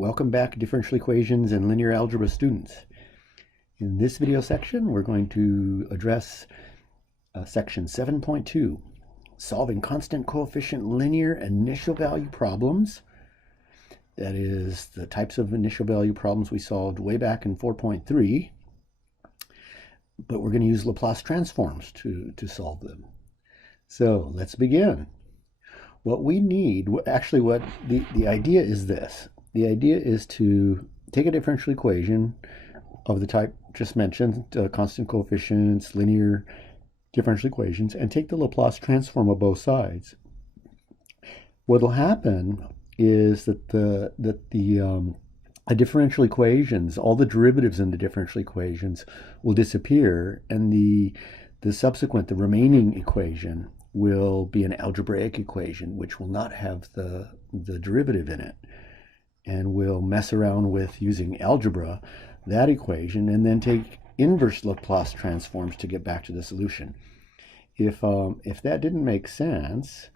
Welcome back, differential equations and linear algebra students. In this video section, we're going to address section 7.2, solving constant coefficient linear initial value problems. That is the types of initial value problems we solved way back in 4.3, but we're going to use Laplace transforms to solve them. So let's begin. What we need, actually what the idea is this. The idea is to take a differential equation of the type just mentioned, constant coefficients, linear differential equations, and take the Laplace transform of both sides. What will happen is that the differential equations, all the derivatives in the differential equations will disappear, and the remaining equation will be an algebraic equation, which will not have the derivative in it. And we'll mess around with using algebra, that equation, and then take inverse Laplace transforms to get back to the solution. If that didn't make sense,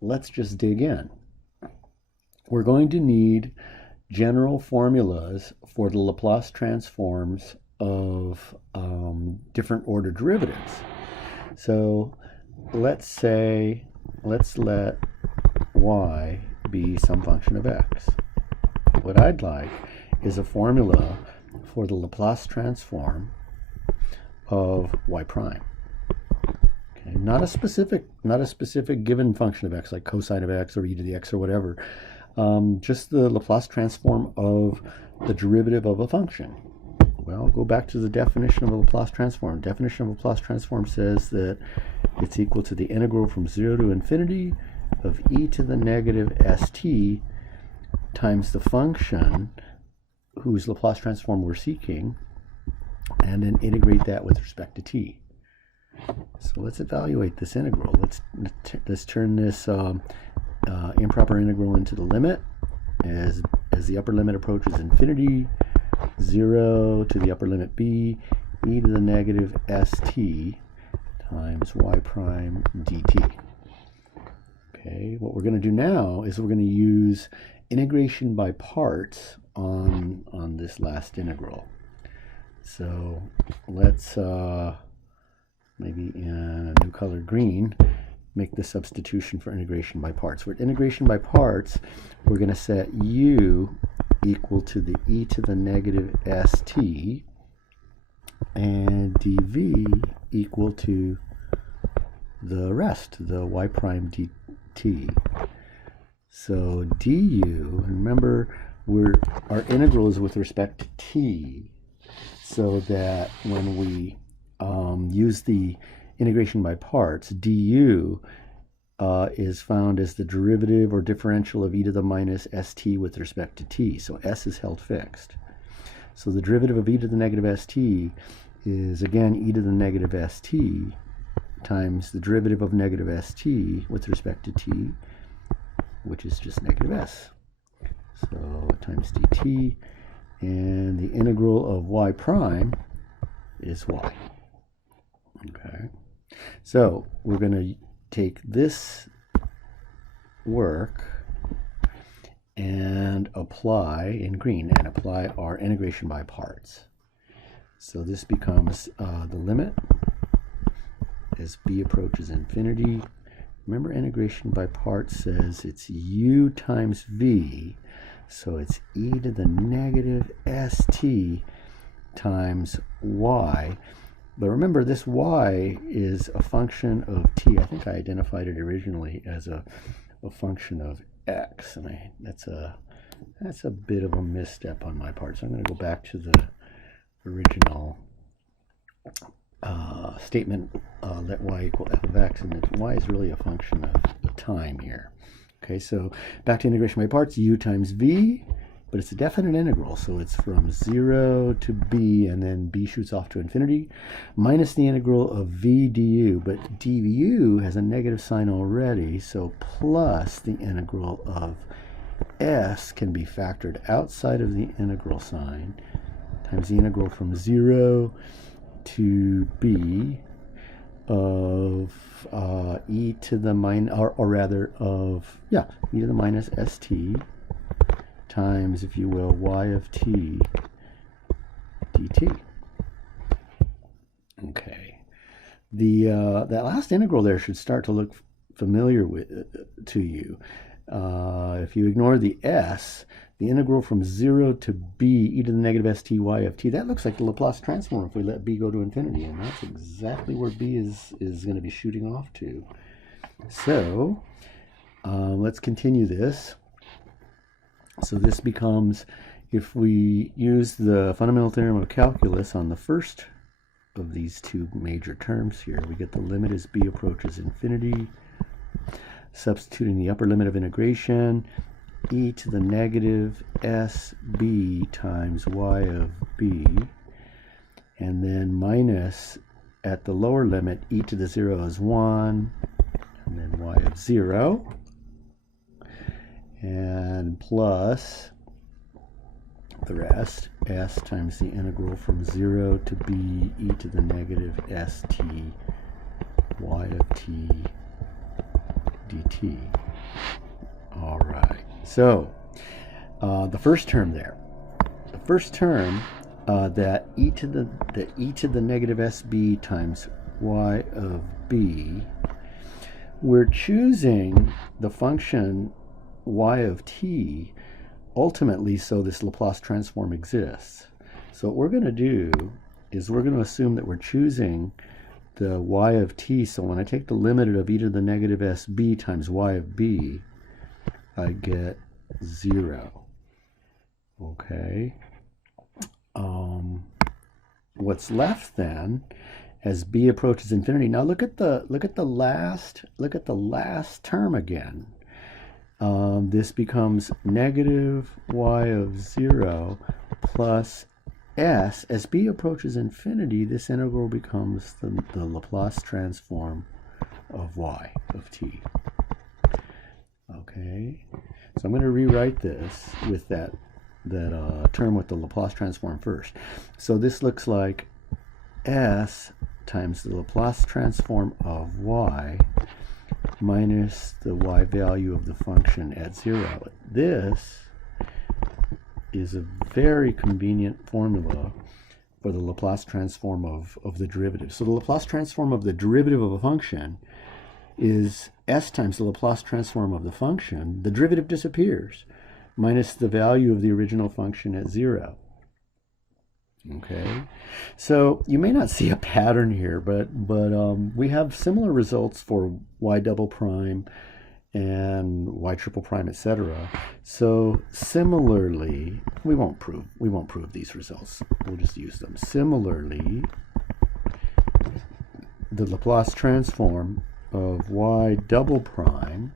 let's just dig in. We're going to need general formulas for the Laplace transforms of different order derivatives. So let's let y be some function of x. What I'd like is a formula for the Laplace transform of y prime. Okay, not a specific given function of x, like cosine of x or e to the x or whatever. Just the Laplace transform of the derivative of a function. Well, go back to the definition of a Laplace transform. Definition of a Laplace transform says that it's equal to the integral from 0 to infinity of e to the negative st times the function whose Laplace transform we're seeking, and then integrate that with respect to t. So let's evaluate this integral. Let's turn this improper integral into the limit as the upper limit approaches infinity, 0 to the upper limit b, e to the negative st times y prime dt. Okay, what we're going to do now is we're going to use integration by parts on this last integral. So let's maybe in a new color green make the substitution for integration by parts. For integration by parts, we're going to set u equal to the e to the negative st and dv equal to the rest, the y prime dt. So du, remember our integral is with respect to t, so that when we use the integration by parts, du is found as the derivative or differential of e to the minus st with respect to t. So s is held fixed. So the derivative of e to the negative st is again e to the negative st times the derivative of negative st with respect to t, which is just negative s. So times dt, and the integral of y prime is y. Okay, so we're going to take this work and apply in green, and apply our integration by parts. So this becomes the limit as b approaches infinity. Remember, integration by parts says it's u times v, so it's e to the negative st times y. But remember, this y is a function of t. I think I identified it originally as a function of x, and that's a bit of a misstep on my part. So I'm going to go back to the original statement, let y equal f of x, and y is really a function of the time here. Okay, so back to integration by parts, u times v, but it's a definite integral, so it's from 0 to b, and then b shoots off to infinity, minus the integral of v du, but du has a negative sign already, so plus the integral of s can be factored outside of the integral sign, times the integral from 0 to b of e to the minus, or rather of, e to the minus st times, if you will, y of t dt. Okay. That last integral there should start to look familiar to you. If you ignore the s, the integral from 0 to b e to the negative st y of t, that looks like the Laplace transform if we let b go to infinity, and that's exactly where b is going to be shooting off to. So let's continue this. So this becomes, if we use the fundamental theorem of calculus on the first of these two major terms here, we get the limit as b approaches infinity, substituting the upper limit of integration, e to the negative sb times y of b, and then minus, at the lower limit, e to the 0 is 1, and then y of 0, and plus the rest, s times the integral from 0 to b e to the negative st y of t dt. All right, so the first term there, the first term, that e to the negative sb times y of b, we're choosing the function y of t ultimately so this Laplace transform exists. So what we're going to do is we're going to assume that we're choosing the y of t, so when I take the limit of e to the negative sb times y of b, I get 0. Okay. What's left then, as b approaches infinity, now look at the last term again. This becomes negative y of 0 plus s. As b approaches infinity, this integral becomes the Laplace transform of y of t. Okay, so I'm going to rewrite this with that term with the Laplace transform first. So this looks like s times the Laplace transform of y minus the y value of the function at 0. This is a very convenient formula for the Laplace transform of the derivative. So the Laplace transform of the derivative of a function is s times the Laplace transform of the function. The derivative disappears, minus the value of the original function at 0. Okay, so you may not see a pattern here, but we have similar results for y double prime and y triple prime, etc. So similarly, we won't prove these results. We'll just use them. Similarly, the Laplace transform of y double prime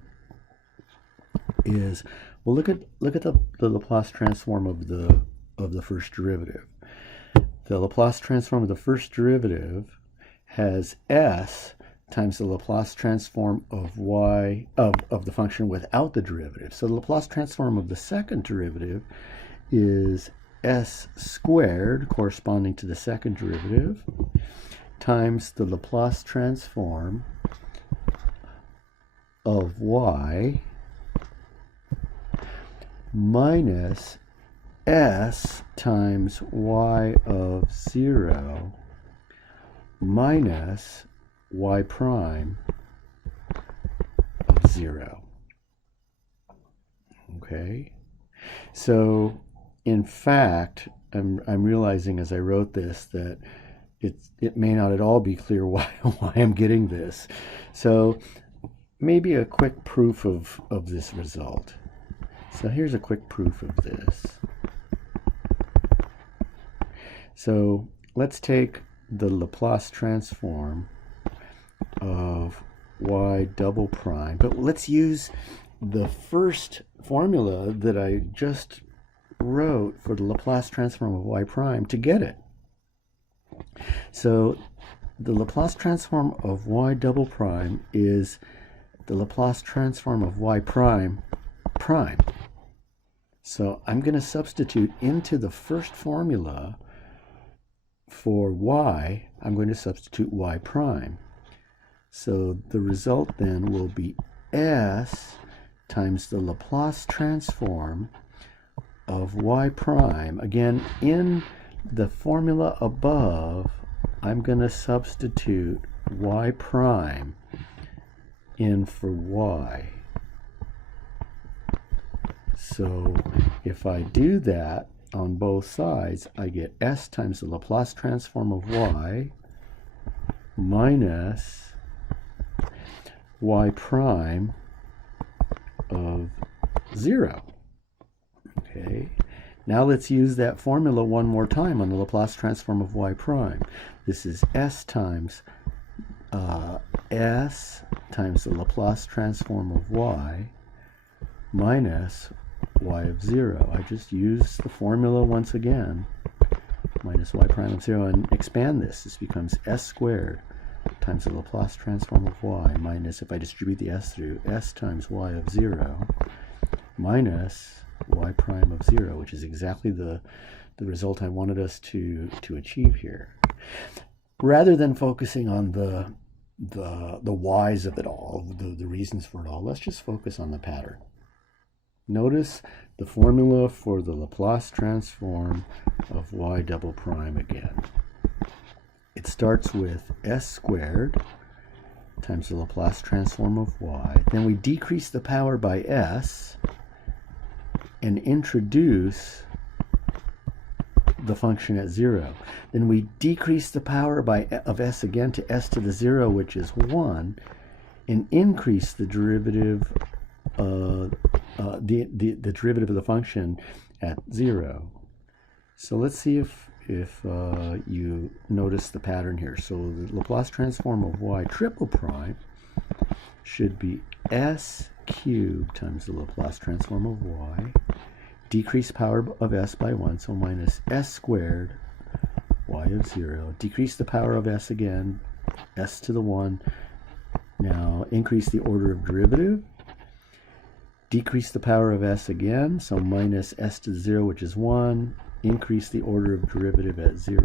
is, well, look at the Laplace transform of the first derivative. The Laplace transform of the first derivative has s times the Laplace transform of y of the function without the derivative. So the Laplace transform of the second derivative is s squared, corresponding to the second derivative, times the Laplace transform of y minus s times y of 0 minus y prime of 0. Okay, so in fact, I'm realizing as I wrote this that it may not at all be clear why I'm getting this. So maybe a quick proof of this result. So here's a quick proof of this. So let's take the Laplace transform of y double prime, but let's use the first formula that I just wrote for the Laplace transform of y prime to get it. So the Laplace transform of y double prime is the Laplace transform of y prime prime. So I'm going to substitute into the first formula for y, I'm going to substitute y prime. So the result then will be s times the Laplace transform of y prime, again, in the formula above, I'm going to substitute y prime in for y. So if I do that on both sides, I get s times the Laplace transform of y minus y prime of 0. Okay, now let's use that formula one more time on the Laplace transform of y prime. This is s times s times the Laplace transform of y minus y of 0. I just use the formula once again, minus y prime of 0, and expand this. This becomes s squared times the Laplace transform of y minus, if I distribute the s through, s times y of 0 minus y prime of 0, which is exactly the result I wanted us to achieve here. Rather than focusing on the whys of it all, the reasons for it all, let's just focus on the pattern. Notice the formula for the Laplace transform of y double prime again. It starts with s squared times the Laplace transform of y. Then we decrease the power by s and introduce the function at 0. Then we decrease the power of s again to s to the 0, which is 1, and increase the derivative the derivative of the function at 0. So let's see if you notice the pattern here. So the Laplace transform of y triple prime should be s cubed times the Laplace transform of y, decrease power of s by 1, so minus s squared y of 0, decrease the power of s again, s to the 1, now increase the order of derivative, decrease the power of s again, so minus s to the 0, which is 1, increase the order of derivative at 0.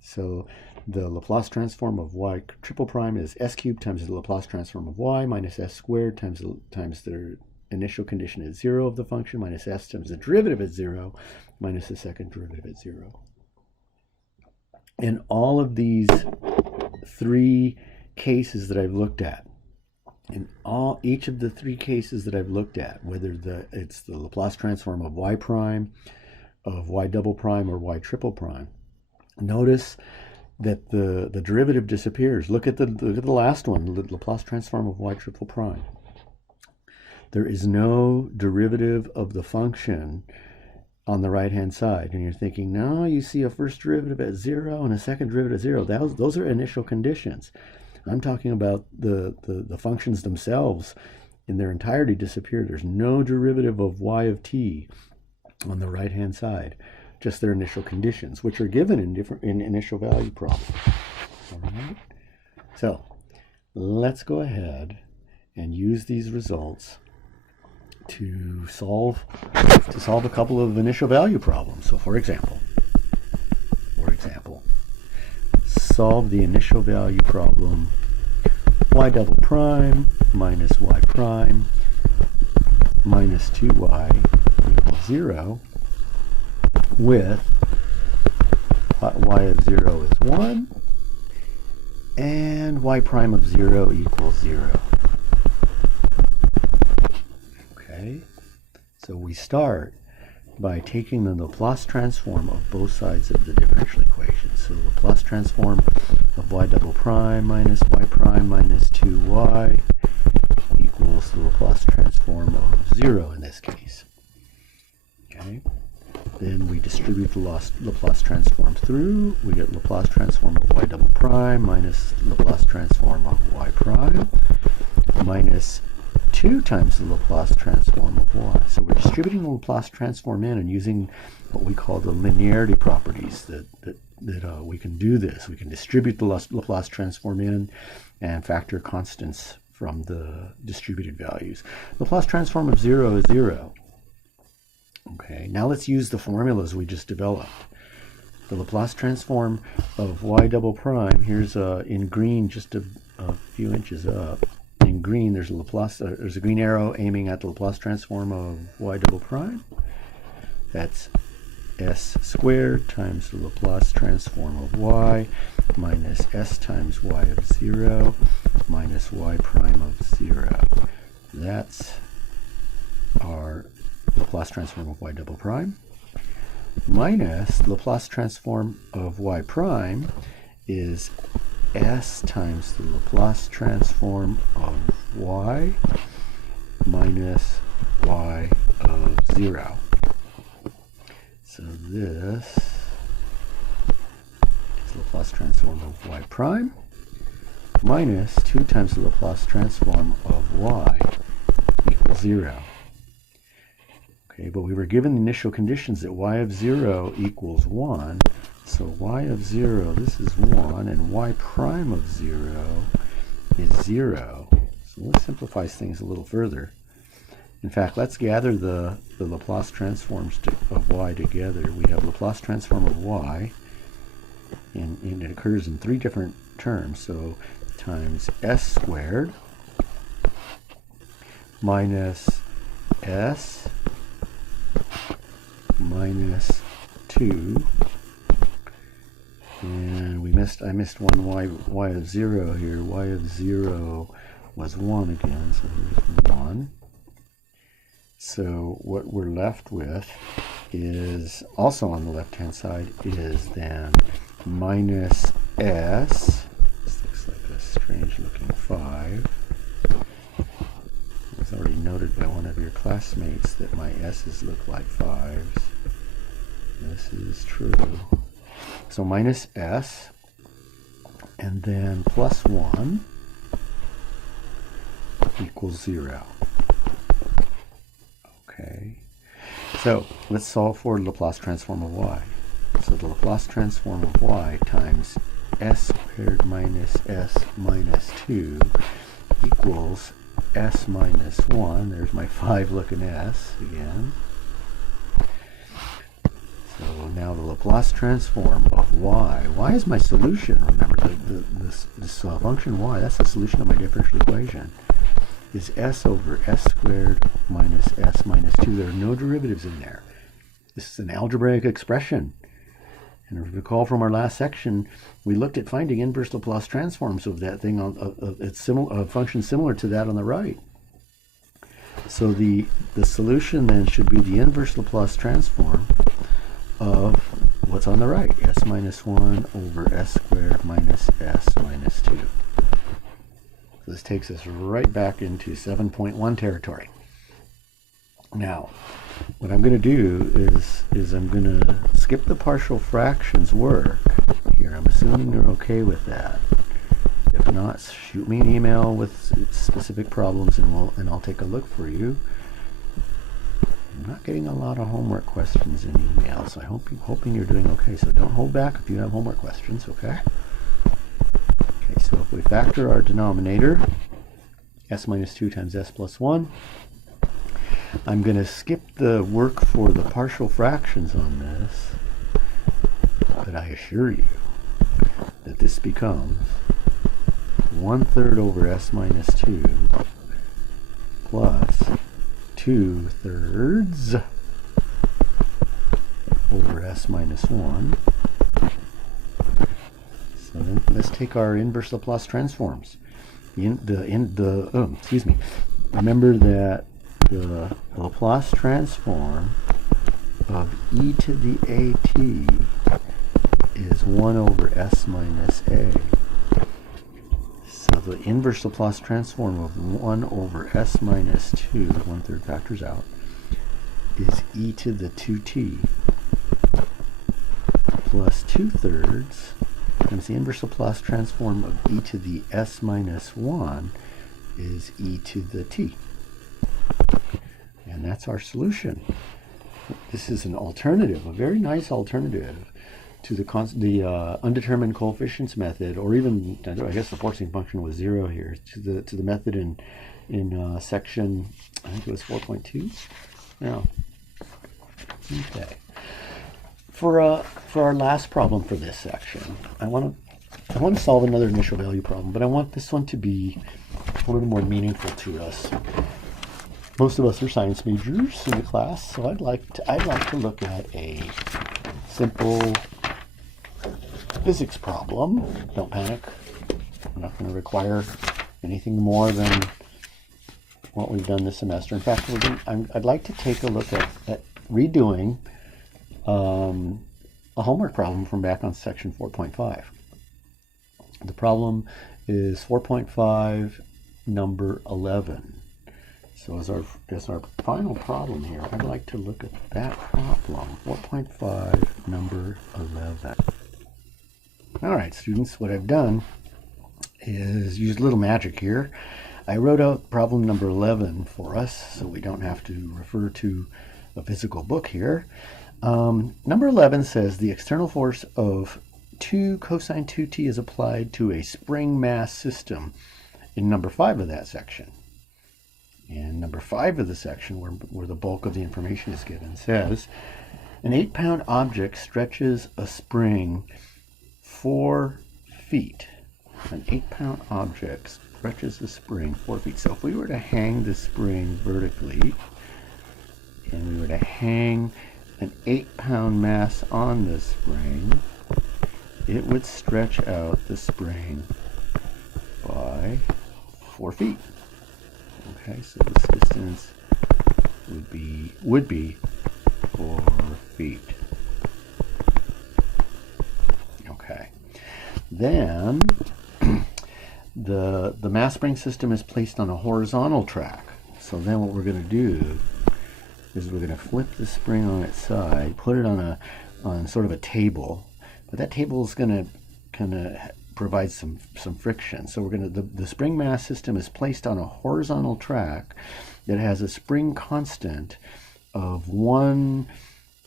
So the Laplace transform of y triple prime is s cubed times the Laplace transform of y minus s squared times the initial condition at 0 of the function minus s times the derivative at 0 minus the second derivative at 0. In all of these three cases that I've looked at, each of the three cases that I've looked at, whether it's the Laplace transform of y prime, of y double prime, or y triple prime, notice that the derivative disappears. Look at the last one, the Laplace transform of y triple prime. There is no derivative of the function on the right-hand side. And you're thinking, no, you see a first derivative at 0 and a second derivative at 0. Those are initial conditions. I'm talking about the functions themselves in their entirety disappear. There's no derivative of y of t on the right-hand side, just their initial conditions, which are given in initial value problems. All right? So let's go ahead and use these results to solve a couple of initial value problems. So for example, solve the initial value problem y double prime minus y prime minus 2y equals 0 with y of 0 is 1 and y prime of 0 equals 0. Okay, so we start by taking the Laplace transform of both sides of the differential equation. So the Laplace transform of y double prime minus y prime minus 2y equals the Laplace transform of 0 in this case. Okay, then we distribute the Laplace transform through. We get Laplace transform of y double prime minus Laplace transform of y prime minus 2 times the Laplace transform of y. So we're distributing the Laplace transform in and using what we call the linearity properties that we can do this. We can distribute the Laplace transform in and factor constants from the distributed values. Laplace transform of 0 is 0. Okay, now let's use the formulas we just developed. The Laplace transform of y double prime, here's in green just a few inches up. In in green, there's a green arrow aiming at the Laplace transform of y double prime. That's s squared times the Laplace transform of y minus s times y of 0 minus y prime of 0. That's our Laplace transform of y double prime. Minus the Laplace transform of y prime is s times the Laplace transform of y minus y of 0. So this is Laplace transform of y prime minus 2 times the Laplace transform of y equals 0. Okay, but we were given the initial conditions that y of 0 equals 1. So y of 0, this is 1, and y prime of 0 is 0. So let's simplify things a little further. In fact, let's gather the Laplace transforms of y together. We have Laplace transform of y, and it occurs in 3 different terms. So times s squared minus s minus 2, and I missed one y of 0 here. Y of 0 was 1 again, so here's 1. So what we're left with is, also on the left hand side, is then minus s. This looks like a strange looking 5. It was already noted by one of your classmates that my s's look like 5s. This is true. So minus s, and then plus 1 equals 0. Okay. So let's solve for Laplace transform of y. So the Laplace transform of y times s squared minus s minus 2 equals s minus 1. There's my 5 looking s again. So now the Laplace transform of y. Y is my solution. Remember, this function y, that's the solution of my differential equation, is s over s squared minus s minus 2. There are no derivatives in there. This is an algebraic expression. And if you recall from our last section, we looked at finding inverse Laplace transforms of that thing, a function similar to that on the right. So the solution then should be the inverse Laplace transform of what's on the right, s minus 1 over s squared minus s minus 2. So this takes us right back into 7.1 territory. Now, what I'm going to do is I'm going to skip the partial fractions work here. I'm assuming you're okay with that. If not, shoot me an email with specific problems, and I'll take a look for you. I'm not getting a lot of homework questions in email, so I'm hoping you're doing okay. So don't hold back if you have homework questions, okay? Okay, so if we factor our denominator, s minus 2 times s plus 1, I'm going to skip the work for the partial fractions on this, but I assure you that this becomes 1/3 over s minus 2 plus 2/3 over s minus 1. So then let's take our inverse Laplace transforms. Excuse me. Remember that the Laplace transform of e to the at is 1 over s minus a. So the inverse Laplace transform of 1 over s minus 2, 1/3 factors out, is e to the 2t plus 2/3 times the inverse Laplace transform of e to the s minus 1 is e to the t. And that's our solution. This is an alternative, a very nice alternative to the undetermined coefficients method, or even, I guess the forcing function was 0 here, to the method in section, I think it was 4.2. Yeah. Okay. For our last problem for this section, I want to solve another initial value problem, but I want this one to be a little more meaningful to us. Most of us are science majors in the class, so I'd like to look at a simple physics problem. Don't panic. I'm not going to require anything more than what we've done this semester. In fact, I'd like to take a look at redoing a homework problem from back on section 4.5. The problem is 4.5, number 11. So as our final problem here, I'd like to look at that problem, 4.5, number 11. All right, students, what I've done is used a little magic here. I wrote out problem number 11 for us, so we don't have to refer to a physical book here. Number 11 says the external force of 2 cosine 2t is applied to a spring mass system in number 5 of that section. And number 5 of the section, where the bulk of the information is given, says an 8-pound object stretches a spring 4 feet. An 8-pound object stretches the spring 4 feet. So if we were to hang the spring vertically, and we were to hang an 8-pound mass on the spring, it would stretch out the spring by 4 feet. Okay, so this distance would be 4 feet. Okay. Then the mass spring system is placed on a horizontal track. So then what we're going to do is we're going to flip the spring on its side, put it on sort of a table, but that table is going to kind of provide some friction. So we're going to the spring mass system is placed on a horizontal track that has a spring constant of 1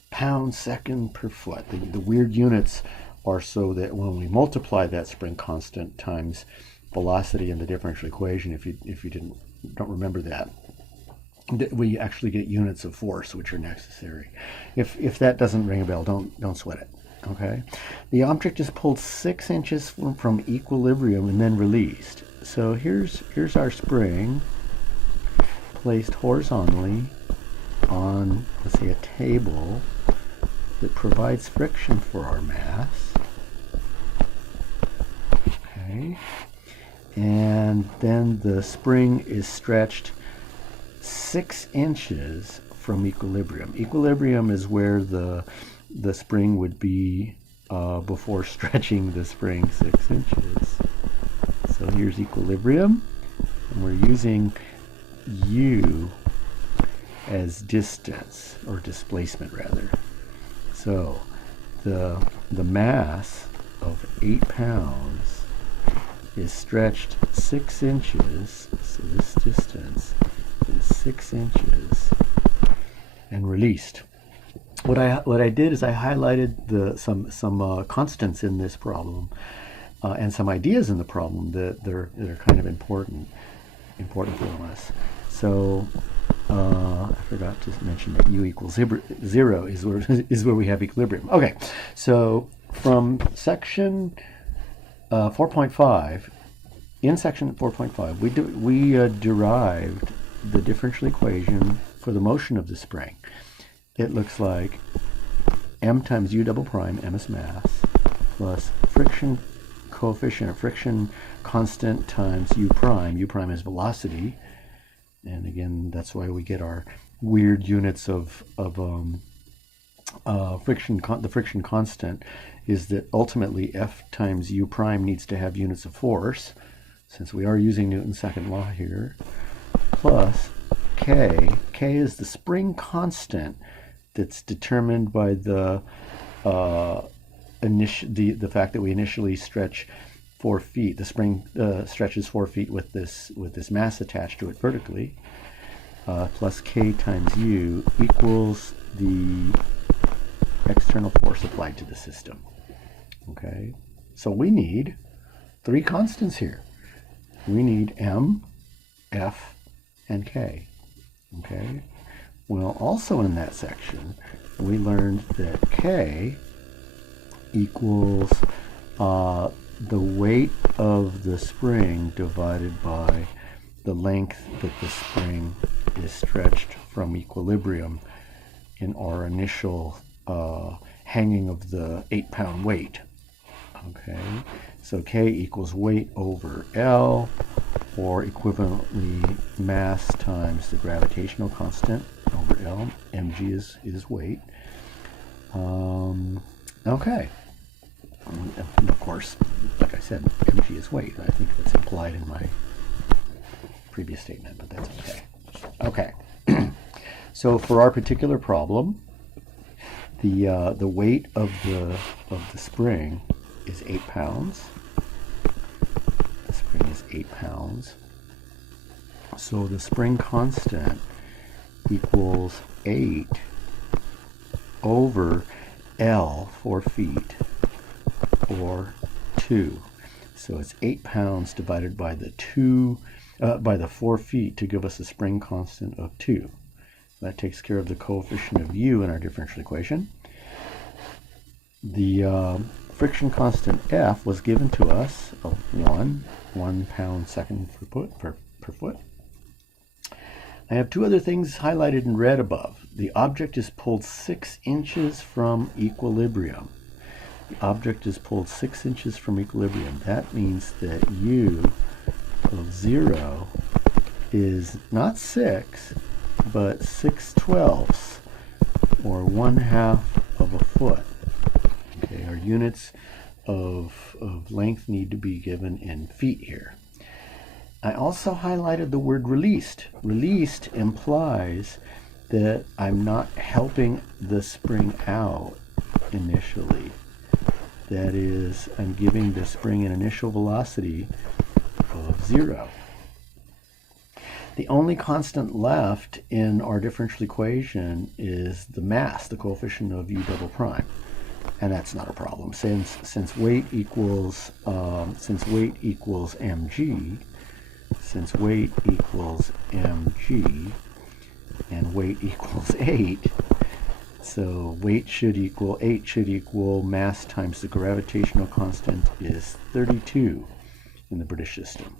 pound-second per foot. The weird units are so that when we multiply that spring constant times velocity in the differential equation, if you don't remember that, we actually get units of force, which are necessary. If that doesn't ring a bell, don't sweat it. Okay, the object is pulled 6 inches from equilibrium and then released. So here's our spring placed horizontally on, let's say, a table that provides friction for our mass. Okay, and then the spring is stretched 6 inches from equilibrium. Equilibrium is where the spring would be before stretching the spring 6 inches. So here's equilibrium, and we're using u as distance, or displacement rather. So the mass of 8 pounds is stretched 6 inches, so this distance is 6 inches, and released. What I did is I highlighted some constants in this problem and some ideas in the problem that are kind of important for us. So I forgot to mention that u equals 0 is where we have equilibrium. Okay, so from section 4.5, in section 4.5, we derived the differential equation for the motion of the spring. It looks like m times u double prime, m is mass, plus friction coefficient, or friction constant, times u prime. U prime is velocity, and again, that's why we get our weird units of friction. The friction constant is that ultimately f times u prime needs to have units of force, since we are using Newton's second law here, plus k. K is the spring constant that's determined by the fact that we initially stretch 4 feet. The spring stretches 4 feet with this mass attached to it vertically, plus k times u equals the external force applied to the system. Okay, so we need 3 constants here. We need m, f, and k. Okay. Well, also in that section, we learned that k equals the weight of the spring divided by the length that the spring is stretched from equilibrium in our initial hanging of the 8-pound weight. Okay, so K equals weight over L, or equivalently mass times the gravitational constant over L. mg is weight. Okay. And of course, like I said, mg is weight. I think that's implied in my previous statement, but that's okay. Okay. So for our particular problem, the weight of the spring is 8 pounds. The spring is 8 pounds. So the spring constant equals 8 over L, 4 feet, or 2. So it's 8 pounds divided by the 4 feet to give us a spring constant of 2. That takes care of the coefficient of u in our differential equation. The friction constant F was given to us of 1 pound/second per foot. I have two other things highlighted in red above. The object is pulled 6 inches from equilibrium. The object is pulled 6 inches from equilibrium. That means that u of 0 is not 6, but 6/12, or 1/2 of a foot. Okay, our units of length need to be given in feet here. I also highlighted the word released. Released implies that I'm not helping the spring out initially. That is, I'm giving the spring an initial velocity of 0. The only constant left in our differential equation is the mass, the coefficient of u double prime. And that's not a problem since weight equals mg, since weight equals mg, and weight equals 8, so weight should equal 8 should equal mass times the gravitational constant is 32 in the British system.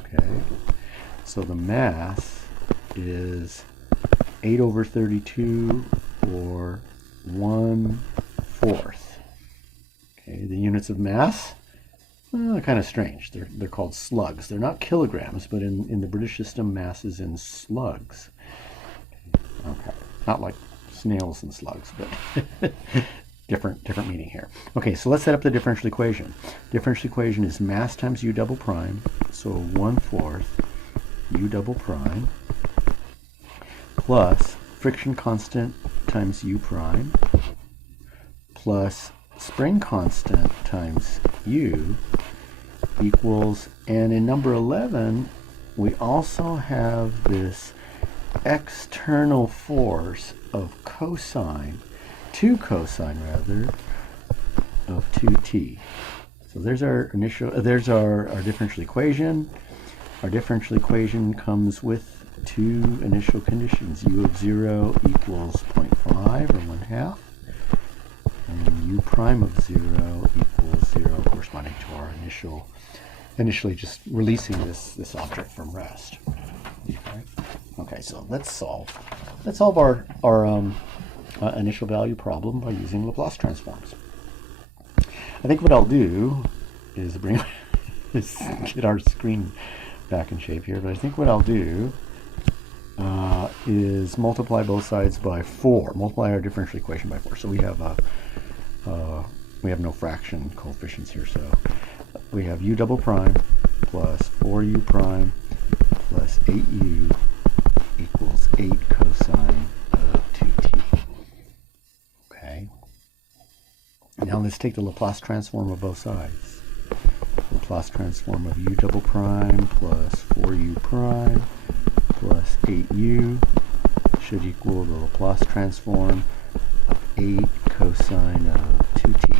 Okay, so the mass is 8 over 32, or 1/4. Okay, the units of mass, they're kind of strange. They're called slugs. They're not kilograms, but in the British system, mass is in slugs. Okay, not like snails and slugs, but different meaning here. Okay, so let's set up the differential equation. Differential equation is mass times u double prime, so 1/4 u double prime, plus friction constant times u prime, plus spring constant times u, equals, and in number 11, we also have this external force of cosine, 2 cosine rather, of 2t. So there's our our differential equation. Our differential equation comes with 2 initial conditions. U of 0 equals 0.5, or 1/2, and u prime of 0 equals 0, corresponding to our initially just releasing this object from rest. Okay, so let's solve our initial value problem by using Laplace transforms. I think what I'll do is get our screen back in shape here, but I think what I'll do is multiply both sides by 4. Multiply our differential equation by 4. So we have no fraction coefficients here. So we have u double prime plus 4u prime plus 8u equals 8 cosine of 2t. Okay. Now let's take the Laplace transform of both sides. Laplace transform of u double prime plus 4u prime plus 8u should equal the Laplace transform of 8 cosine of 2t.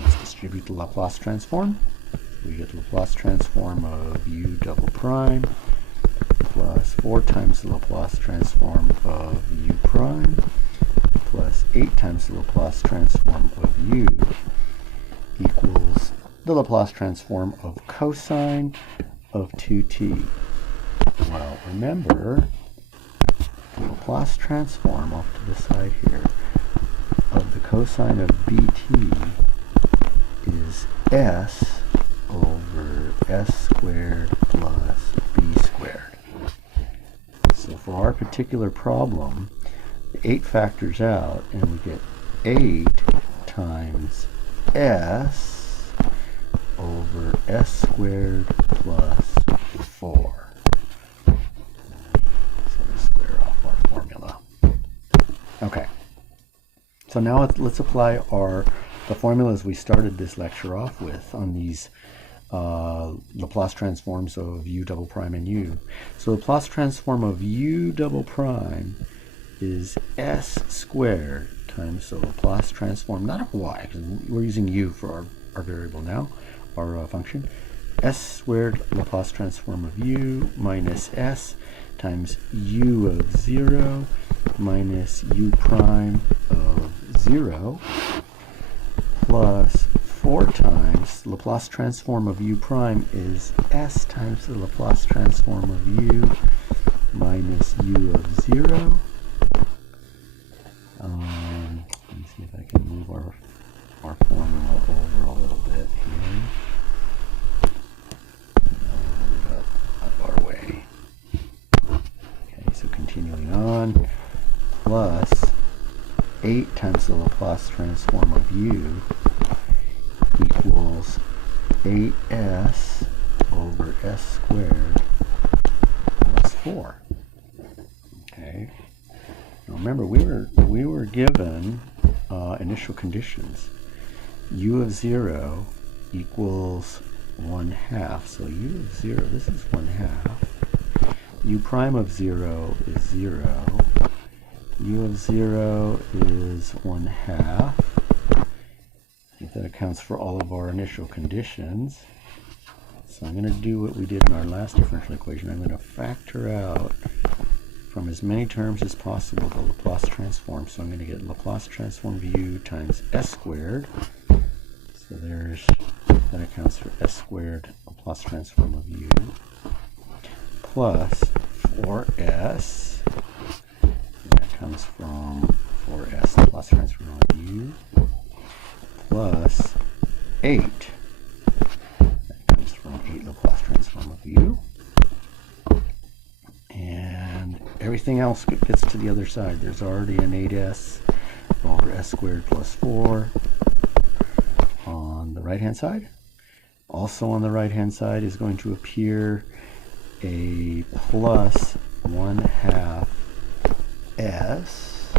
Let's distribute the Laplace transform. We get the Laplace transform of u double prime plus 4 times the Laplace transform of u prime plus 8 times the Laplace transform of u equals the Laplace transform of cosine of 2t. Well, remember, the Laplace transform off to the side here of the cosine of bt is s over s squared plus b squared. So for our particular problem, 8 factors out, and we get 8 times s over s squared plus 4. So let's square off our formula. Okay. So now let's apply the formulas we started this lecture off with on these Laplace transforms of u double prime and u. So the Laplace transform of u double prime is s squared times the Laplace transform, not of y, because we're using u for our variable now, our function. S squared Laplace transform of u minus s times u of 0 minus u prime of 0 plus 4 times Laplace transform of u prime is s times the Laplace transform of u minus u of 0. Let me see if I can move our formula over a little bit here. Up our way. Okay, so continuing on, plus 8 times the Laplace transform of u equals 8s over s squared plus 4. Okay. Now remember, we were given initial conditions. U of 0 equals 1/2. So u of 0, this is 1/2. U prime of 0 is 0. U of 0 is 1/2. I think that accounts for all of our initial conditions. So I'm going to do what we did in our last differential equation. I'm going to factor out from as many terms as possible the Laplace transform. So I'm going to get Laplace transform of u times s squared. So that accounts for s squared Laplace transform of u plus 4s. That comes from 4s Laplace transform of u plus 8. That comes from 8 Laplace transform of u. And everything else gets to the other side. There's already an 8s over s squared plus 4 on the right-hand side. Also on the right-hand side is going to appear a plus 1/2 s.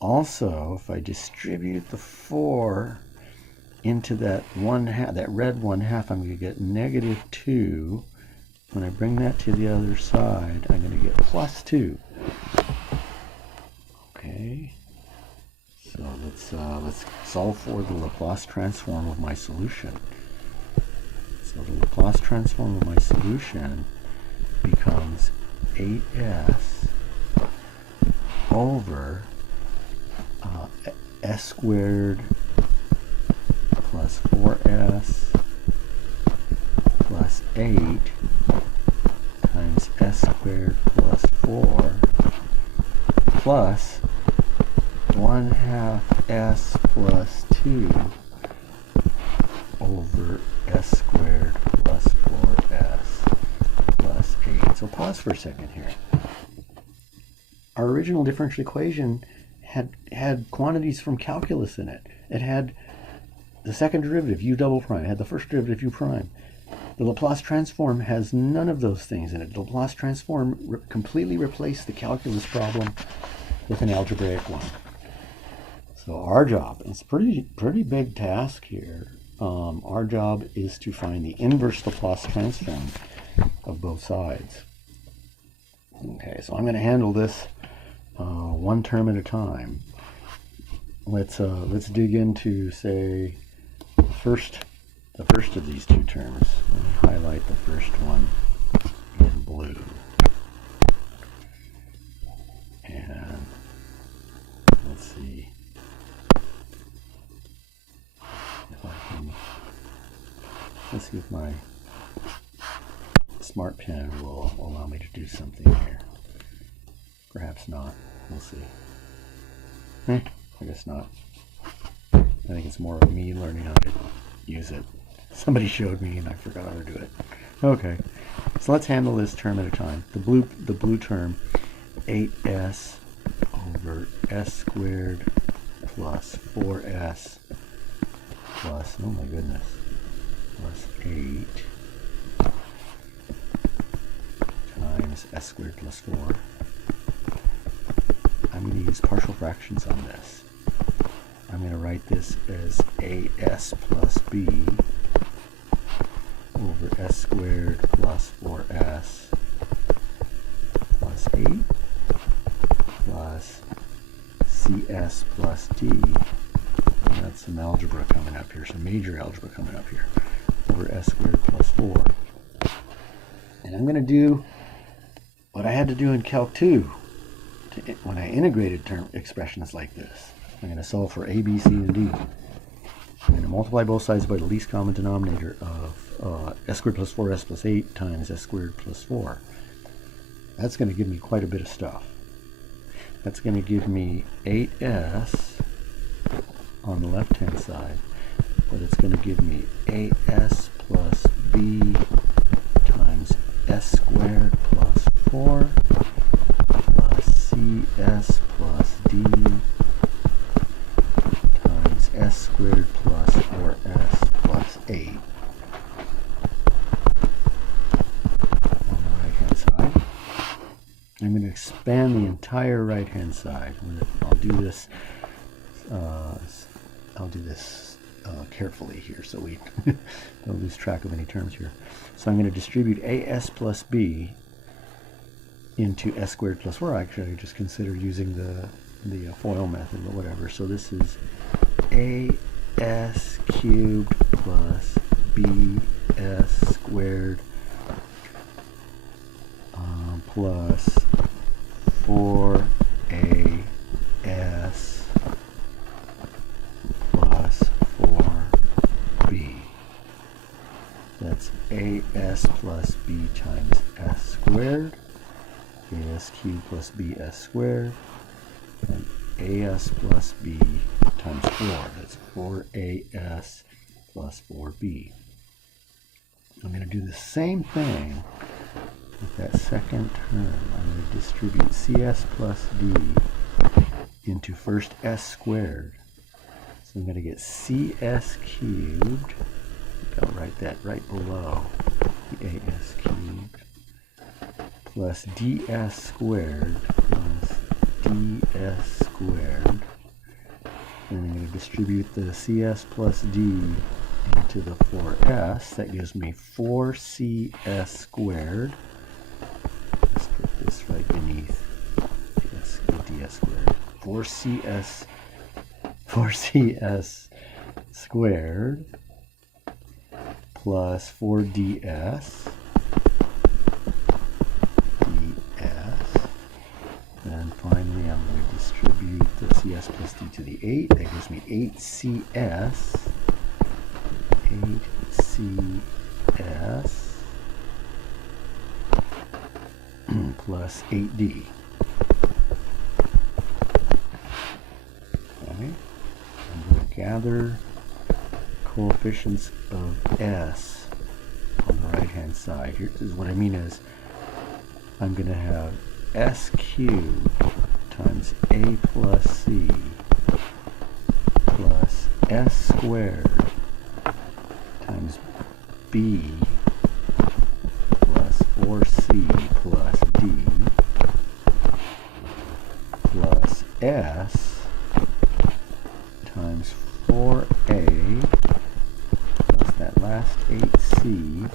Also, if I distribute the 4 into that 1/2, that red 1/2, I'm going to get negative 2. When I bring that to the other side, I'm going to get plus 2. Okay. So let's solve for the Laplace transform of my solution. So the Laplace transform of my solution becomes 8s over s squared plus 4s plus 8 times s squared plus 4 plus 1/2 s plus 2 over s squared plus 4s plus 8. So pause for a second here. Our original differential equation had quantities from calculus in it. It had the second derivative, u double prime. It had the first derivative, u prime. The Laplace transform has none of those things in it. The Laplace transform completely replaced the calculus problem with an algebraic one. So our job, it's a pretty big task here. Our job is to find the inverse Laplace transform of both sides. Okay, so I'm going to handle this one term at a time. Let's dig into, say, the first of these two terms. Let me highlight the first one in blue. And let's see if I can, let's see if my smart pen will allow me to do something here. Perhaps not. We'll see. I guess not. I think it's more of me learning how to use it. Somebody showed me and I forgot how to do it. Okay, so let's handle this term at a time. The blue term, 8s over s squared plus 4s plus, oh my goodness, plus 8 times s squared plus 4. I'm going to use partial fractions on this. I'm going to write this as as plus b over s squared plus 4s plus 8 plus cs plus d. And that's some algebra coming up here, some major algebra coming up here, over s squared plus 4. And I'm going to do what I had to do in Calc 2 when I integrated expressions like this. I'm going to solve for a, b, c, and d. I'm going to multiply both sides by the least common denominator of s squared plus 4s plus 8 times s squared plus 4. That's going to give me quite a bit of stuff. That's going to give me 8s on the left-hand side, but it's going to give me 8s plus b times s squared plus 4 plus cs plus d times s squared plus 4s plus 8 on the right-hand side. I'm going to expand the entire right-hand side. I'll do this carefully here so we don't lose track of any terms here. So I'm going to distribute as plus b into s squared plus 4. Actually, I just considered using the FOIL method, but whatever. So this is as cubed plus bs squared plus 4as plus 4b. That's as plus b times s squared, as cubed plus bs squared, and as plus b times 4. That's 4as plus 4b. I'm going to do the same thing with that second term. I'm going to distribute cs plus d into first s squared. So I'm going to get cs cubed. I'll write that right below the as cubed plus ds squared plus ds squared. And I'm going to distribute the cs plus d into the 4s. That gives me 4cs squared. Let's put this right beneath ds squared. 4cs squared plus 4ds and finally I'm going to distribute the cs plus d to the 8. That gives me 8cs plus 8d. Okay. I'm going to gather coefficients of s on the right hand side. Here is what I mean is I'm going to have s cubed times a plus c plus s squared times b plus 4c plus d plus s times 4a plus that last 8c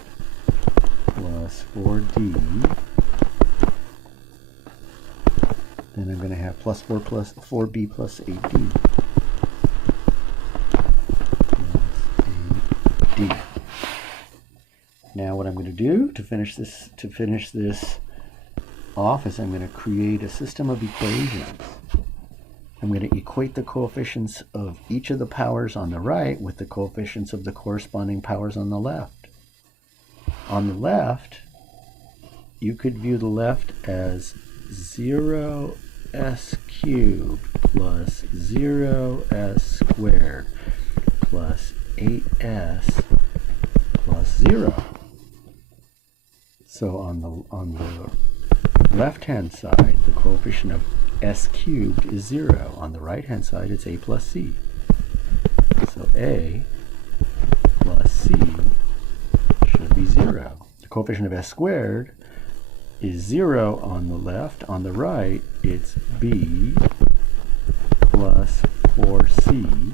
plus 4d. Then I'm going to have plus 4 plus 4b plus 8d. Now what I'm going to do to finish this off is I'm going to create a system of equations. I'm going to equate the coefficients of each of the powers on the right with the coefficients of the corresponding powers on the left. On the left, you could view the left as 0s cubed plus 0s squared plus 8s plus 0. So on the left-hand side, the coefficient of s cubed is 0. On the right-hand side, it's a plus c. So a plus c should be 0. The coefficient of s squared is 0 on the left. On the right, it's b plus 4c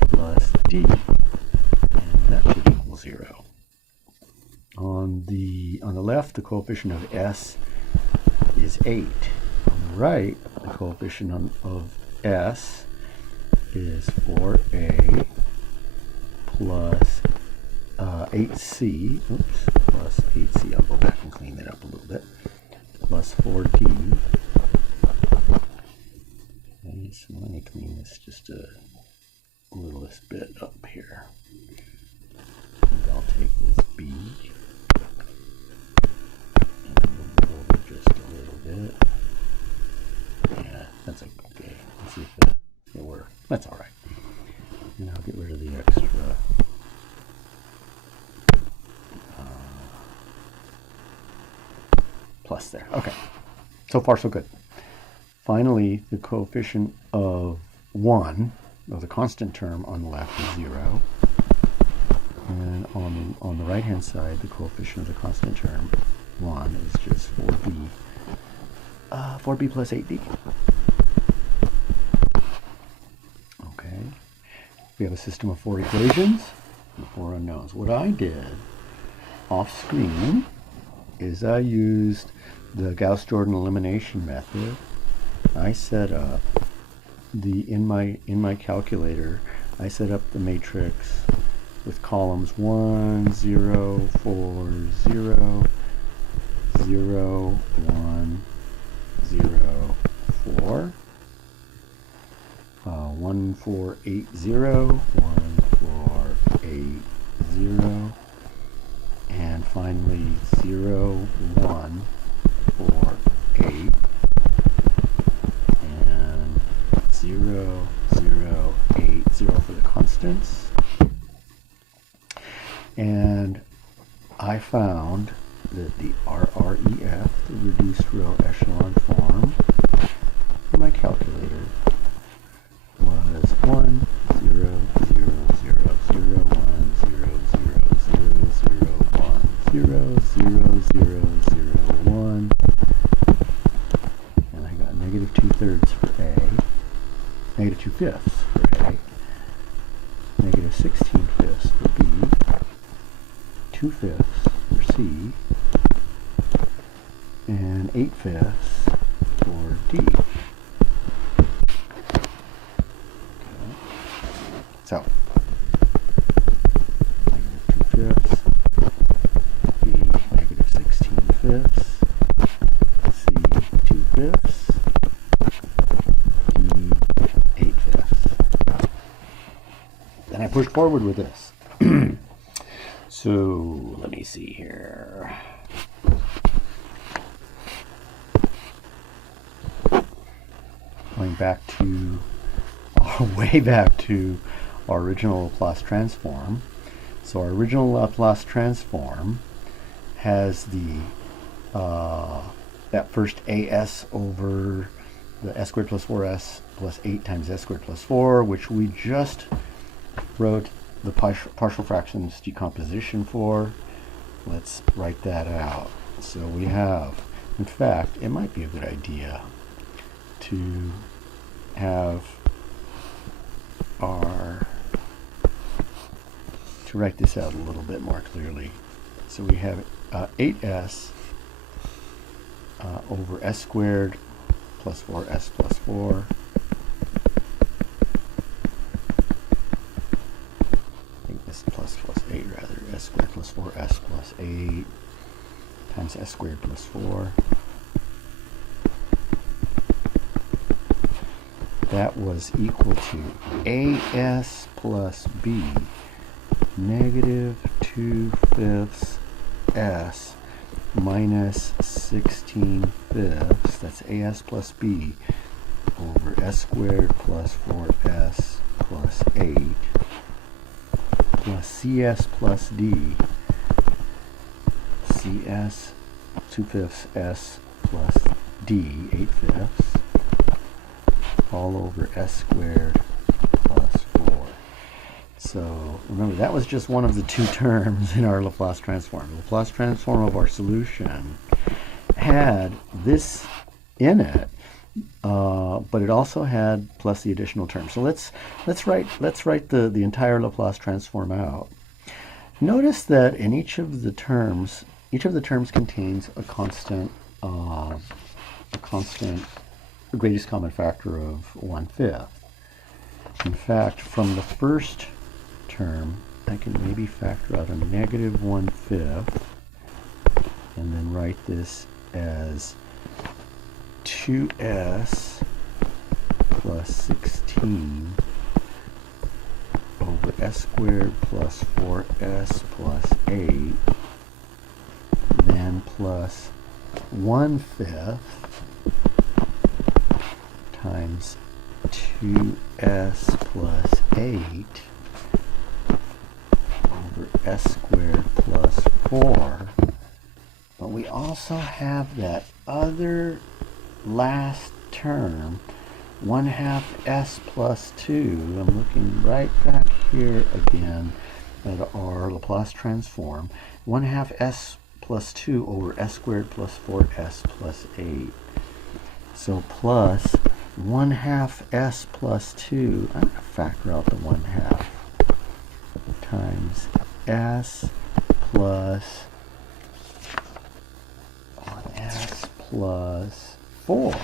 plus d. And that should equal 0. On the left, the coefficient of s is 8. On the right, the coefficient of s is 4a plus 8c, plus 8c, I'll go back and clean that up a little bit, plus 4d. Okay, so let me clean this just a little bit up here. And I'll take this b and move it over just a little bit. Yeah, that's okay. Let's see if it works. That's all right. And I'll get rid of the extra plus there. Okay, so far so good. Finally, the coefficient of 1, or the constant term on the left is 0. And on the right-hand side, the coefficient of the constant term, 1, is just 4b. 4b plus 8d. Okay, we have a system of 4 equations and 4 unknowns. What I did off screen is I used the Gauss-Jordan elimination method. I set up in my calculator, I set up the matrix with columns 1, 0, 4, 0, 0, 1, 0, 4, 1, 4, 8, 0, 1, 4, 8, 0, and finally 0, 1, 4, 8, and 0, 0, 8, 0 for the constants. And I found that the RREF, the reduced row echelon form, for my calculator was 1, 0, 0, 0, 0, 1, 0, 0, 0, 0, 1, 0, 0, 0, 0, 1. And I got negative 2/3 for A, negative 2/5 for A, negative 16/5 for B, 2/5 for C, and 8/5 for D. Okay. So, negative 2/5, B negative 16/5, C 2/5, D 8/5. Then I pushed forward with this. So let me see here. Going back to, way back to our original Laplace transform. So our original Laplace transform has the that first as over the s squared plus 4s plus 8 times s squared plus 4, which we just wrote the partial fractions decomposition for. Let's write that out. So we have, in fact, it might be a good idea to have to write this out a little bit more clearly. So we have 8s over s squared plus 4s plus 4 plus 8 rather, s squared plus 4s plus 8 times s squared plus 4. That was equal to as plus b negative 2/5 s minus 16/5, that's as plus b, over s squared plus 4s plus 8, plus cs plus d, cs 2/5 s plus d 8/5, all over s squared plus 4. So remember, that was just one of the two terms in our Laplace transform. The Laplace transform of our solution had this in it, but it also had plus the additional term. So let's write the entire Laplace transform out. Notice that in each of the terms contains a constant greatest common factor of 1/5. In fact, from the first term, I can maybe factor out a negative 1/5, and then write this as 2s plus 16 over s squared plus 4s plus 8, then plus 1/5 times 2s plus 8 over s squared plus 4. But we also have that other last term, 1/2 s plus 2. I'm looking right back here again at our Laplace transform. 1/2 s plus 2 over s squared plus 4s plus 8. So plus 1/2 s plus 2, I'm going to factor out the 1/2, times s plus 4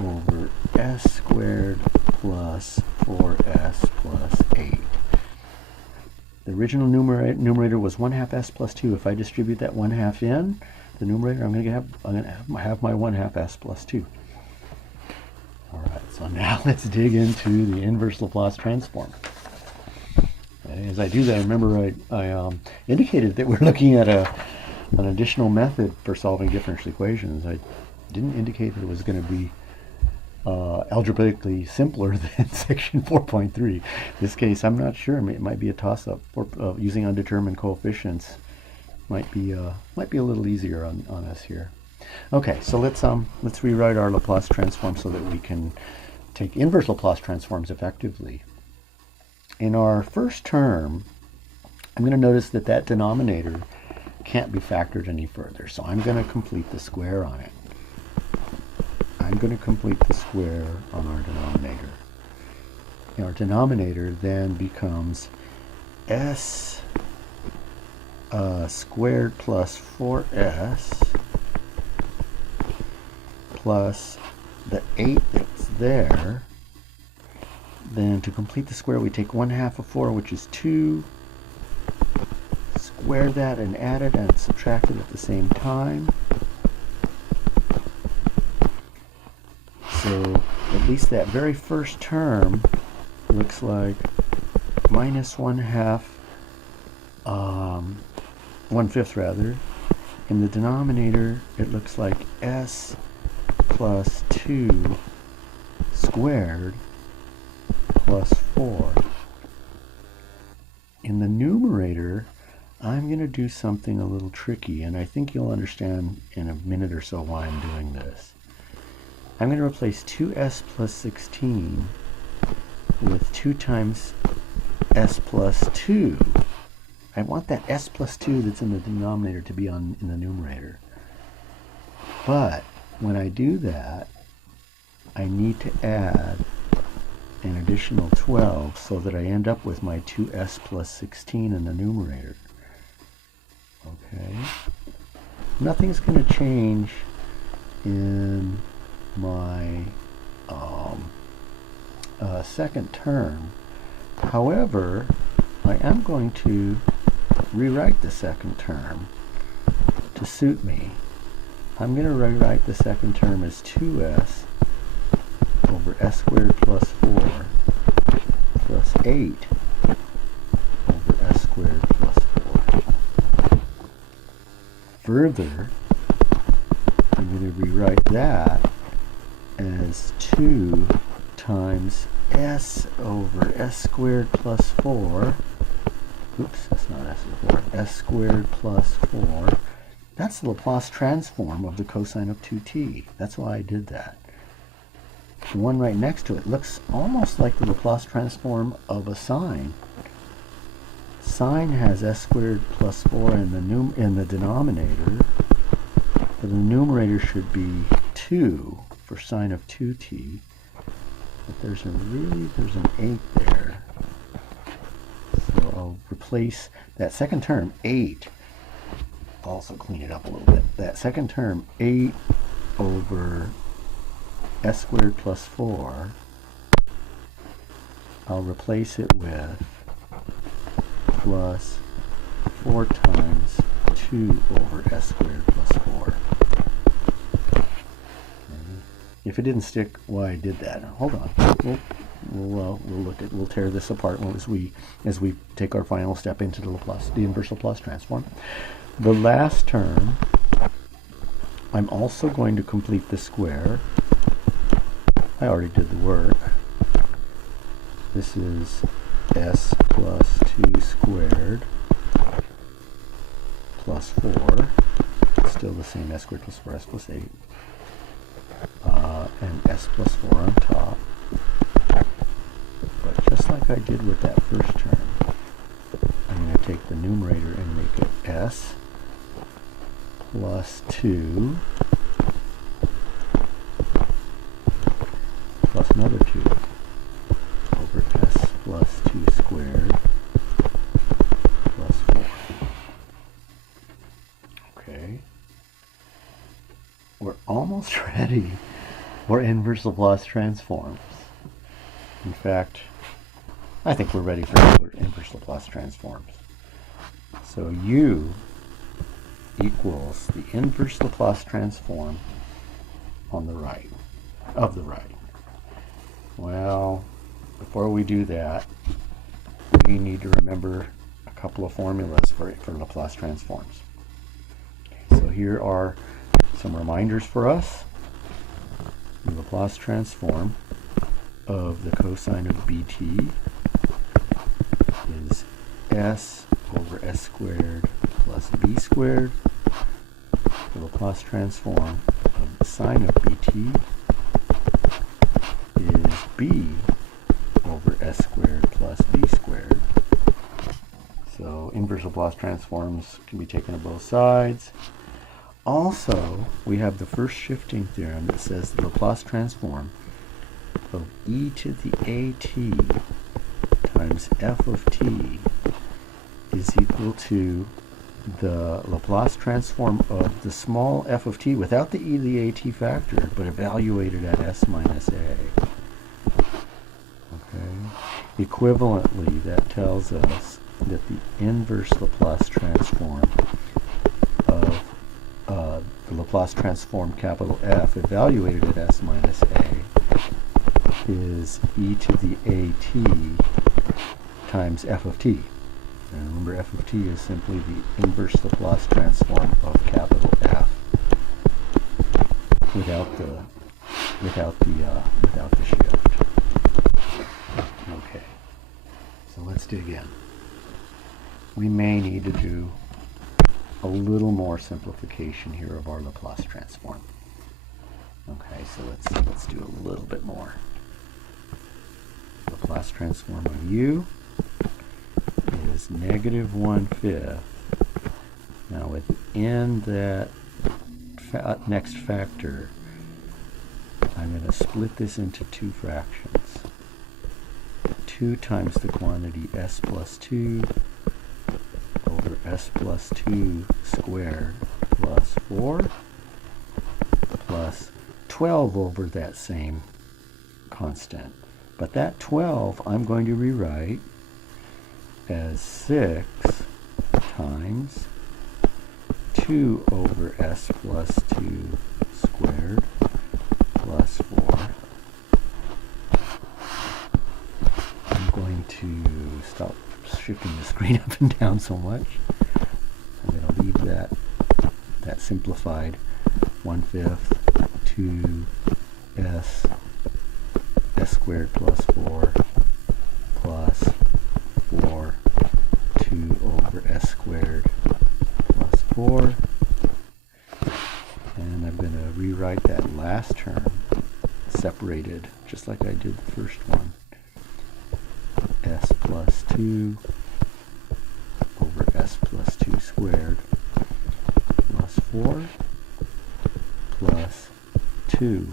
over s squared plus 4s plus 8. The original numerator was 1/2 s plus 2. If I distribute that 1/2 in the numerator, I'm going to have my 1/2 s plus 2. All right, so now let's dig into the inverse Laplace transform. And as I do that, remember I indicated that we're looking at an additional method for solving differential equations. I didn't indicate that it was going to be algebraically simpler than section 4.3. In this case, I'm not sure. It might be a toss-up. Using undetermined coefficients might be a little easier on us here. Okay, so let's rewrite our Laplace transform so that we can take inverse Laplace transforms effectively. In our first term, I'm going to notice that that denominator can't be factored any further, so I'm going to complete the square on it. I'm going to complete the square on our denominator. And our denominator then becomes s squared plus 4s plus the 8 that's there. Then to complete the square, we take 1/2 of 4, which is 2, square that and add it and subtract it at the same time. So at least that very first term looks like minus 1/5 rather. In the denominator, it looks like s plus 2 squared plus 4. In the numerator, I'm going to do something a little tricky, and I think you'll understand in a minute or so why I'm doing this. I'm going to replace 2s plus 16 with 2 times s plus 2. I want that s plus 2 that's in the denominator to be in the numerator. But when I do that, I need to add an additional 12 so that I end up with my 2s plus 16 in the numerator. Okay. Nothing's going to change in my second term. However, I am going to rewrite the second term to suit me. I'm going to rewrite the second term as 2s over s squared plus 4 plus 8 over s squared plus 4. further, I'm going to rewrite that as 2 times s over s squared plus 4. Oops, that's not s over 4. S squared plus 4. That's the Laplace transform of the cosine of 2t. That's why I did that. The one right next to it looks almost like the Laplace transform of a sine. Sine has s squared plus 4 in the denominator, but the numerator should be 2 for sine of 2t. But there's an 8 there. So I'll replace that second term, 8. Also clean it up a little bit. That second term, 8 over s squared plus 4, I'll replace it with plus 4 times 2 over s squared plus 4. If it didn't stick, why I did that. Hold on. We'll tear this apart as we take our final step into the inverse Laplace transform. The last term, I'm also going to complete the square. I already did the work. This is s plus 2 squared plus 4. It's still the same, s squared plus 4s plus 8. And s plus 4 on top. But just like I did with that first term, I'm going to take the numerator and make it s plus 2 plus another 2 over s plus 2 squared plus 4. Okay. We're almost ready for inverse Laplace transforms. In fact, I think we're ready for inverse Laplace transforms. So U equals the inverse Laplace transform on the right, of the right. Well, before we do that, we need to remember a couple of formulas for Laplace transforms. So here are some reminders for us. The Laplace transform of the cosine of bt is s over s squared plus b squared. The Laplace transform of the sine of bt is b over s squared plus b squared. So inverse Laplace transforms can be taken on both sides. Also, we have the first shifting theorem that says the Laplace transform of e to the at times f of t is equal to the Laplace transform of the small f of t without the e to the at factor, but evaluated at s minus a. Okay. Equivalently, that tells us that the inverse Laplace transform of the Laplace transform capital F evaluated at s minus a is e to the at times f of t. And remember, f of t is simply the inverse Laplace transform of capital F without the shift. Okay, so let's dig in. We may need to do a little more simplification here of our Laplace transform. Okay, so let's do a little bit more. Laplace transform of u is negative 1/5. Now within that next factor, I'm going to split this into two fractions. 2 times the quantity s plus 2 over s plus 2 squared plus 4 plus 12 over that same constant. But that 12 I'm going to rewrite as 6 times 2 over s plus 2 squared plus 4. I'm going to stop shifting the screen up and down so much. I'm going to leave that simplified 1/5 2s squared plus 4 plus 4 2 over s squared plus 4. And I'm going to rewrite that last term separated, just like I did the first one. S plus 2 over s plus 2 squared plus 4 plus 2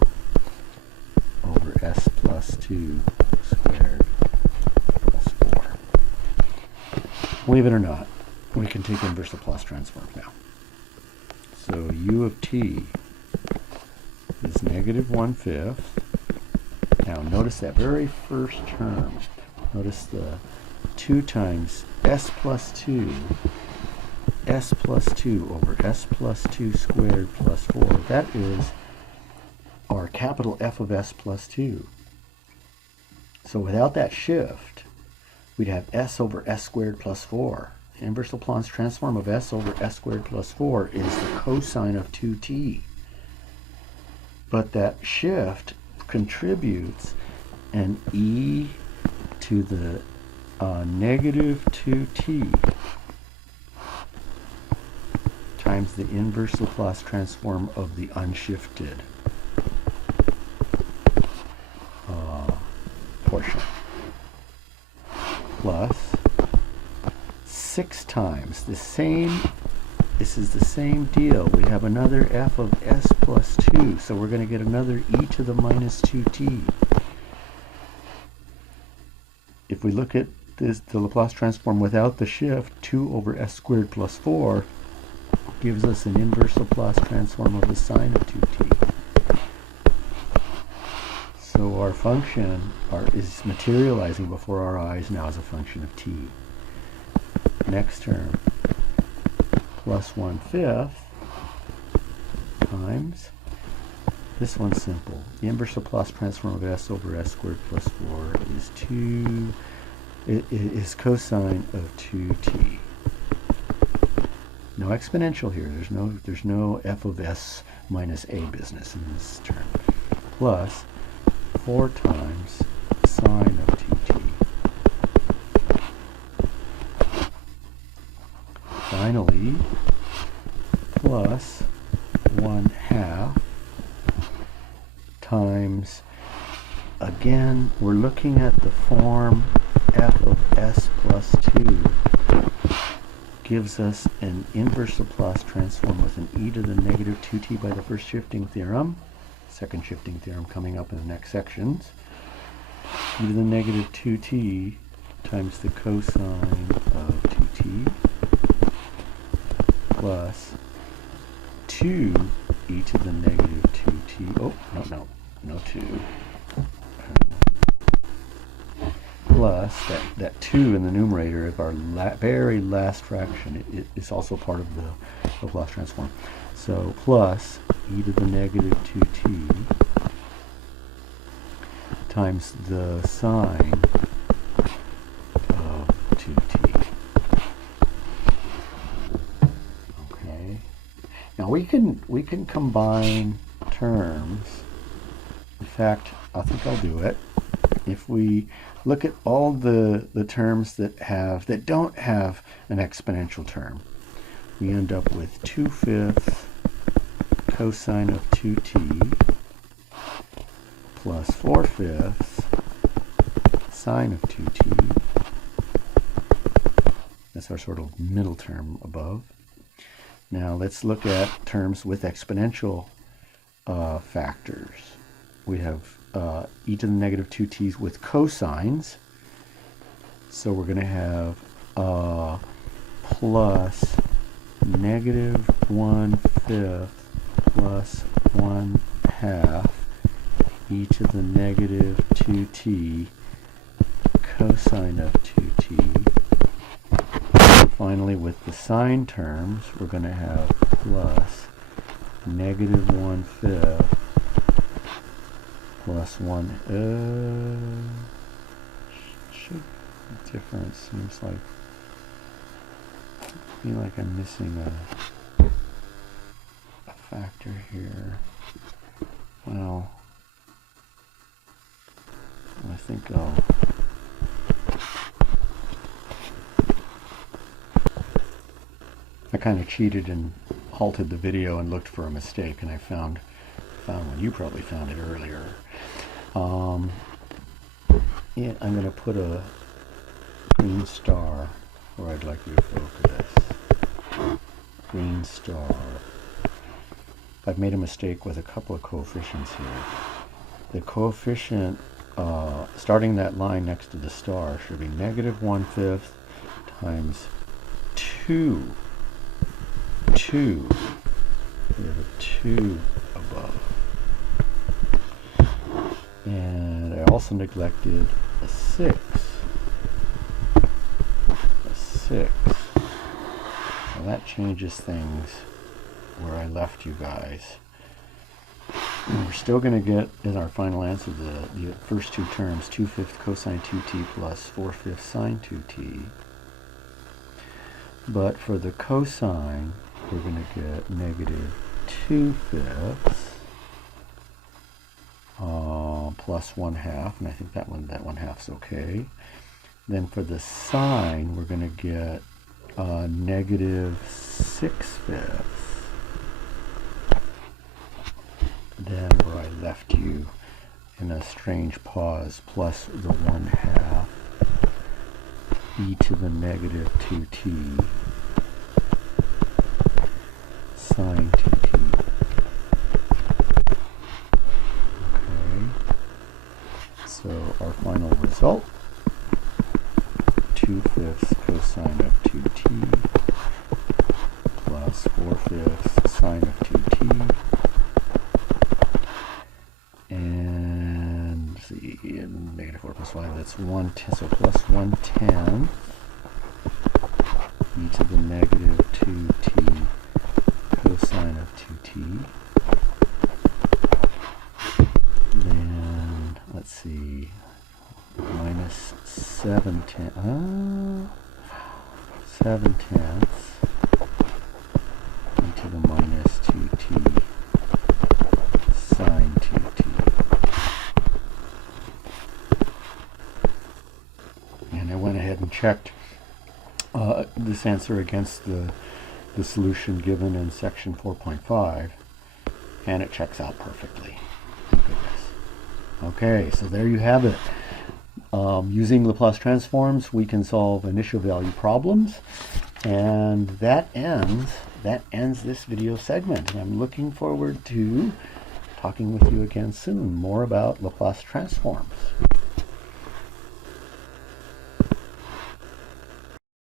over s plus 2 squared plus 4. Believe it or not, we can take inverse Laplace transforms now. So u of t is negative 1/5. Now notice that very first term. Notice the 2 times s plus 2 over s plus 2 squared plus 4. That is our capital F of s plus 2. So without that shift, we'd have s over s squared plus 4. Inverse Laplace transform of s over s squared plus 4 is the cosine of 2t. But that shift contributes an e to the negative 2t times the inverse Laplace transform of the unshifted portion, plus 6 times the same. This is the same deal. We have another f of s plus 2, so we're going to get another e to the minus 2t. If we look at this, the Laplace transform without the shift, 2 over s squared plus 4 gives us an inverse Laplace transform of the sine of 2t. So our function is materializing before our eyes now as a function of t. Next term, plus 1/5 times, this one's simple. The inverse Laplace transform of s over s squared plus 4 is 2, it is cosine of 2t. No exponential here. There's no f of s minus a business in this term. Plus 4 times sine of 2t. Finally, plus 1/2 times, again, we're looking at the form f of s plus 2 gives us an inverse Laplace transform with an e to the negative 2t by the first shifting theorem. Second shifting theorem coming up in the next sections. E to the negative 2t times the cosine of 2t plus 2 e to the negative 2t. Oh, no 2. Plus that 2 in the numerator of our very last fraction. It is also part of the Laplace transform. So plus e to the negative 2t times the sine of 2t. Okay. Now we can combine terms. In fact, I think I'll do it. If we look at all the terms that don't have an exponential term, we end up with 2/5 cosine of 2t plus 4/5 sine of 2t. That's our sort of middle term above. Now let's look at terms with exponential factors. We have e to the negative 2t's with cosines. So we're going to have plus negative 1/5 plus 1/2 e to the negative 2t cosine of 2t. Finally, with the sine terms, we're going to have plus negative 1/5 plus 1. Should difference seems like I feel like I'm missing a. factor here. Well, I think I kind of cheated and halted the video and looked for a mistake, and I found one. You probably found it earlier. Yeah, I'm going to put a green star where I'd like you to focus. Green star. I've made a mistake with a couple of coefficients here. The coefficient starting that line next to the star should be -1/5 times 2. We have a 2 above. And I also neglected a 6. So that changes things where I left you guys. And we're still going to get, in our final answer, the first two terms, 2/5 cosine 2t plus 4/5 sine 2t. But for the cosine, we're going to get -2/5 plus 1/2, and I think that 1/2's okay. Then for the sine, we're going to get -6/5. Then where I left you in a strange pause, plus the 1/2 e to the -2t sine 2t. Okay, so our final result, 2/5 cosine of 2t plus 4/5 sine of 2t. And let's see, -4 plus 5, that's 1/10, so plus 1/10 e to the -2t cosine of 2t. Then, let's see, minus 7/10 e to the -2t sine 2t. And I went ahead and checked this answer against the solution given in section 4.5, and it checks out perfectly. Thank goodness. Okay, so there you have it. Using Laplace transforms, we can solve initial value problems, and that ends this video segment. And I'm looking forward to talking with you again soon, more about Laplace transforms.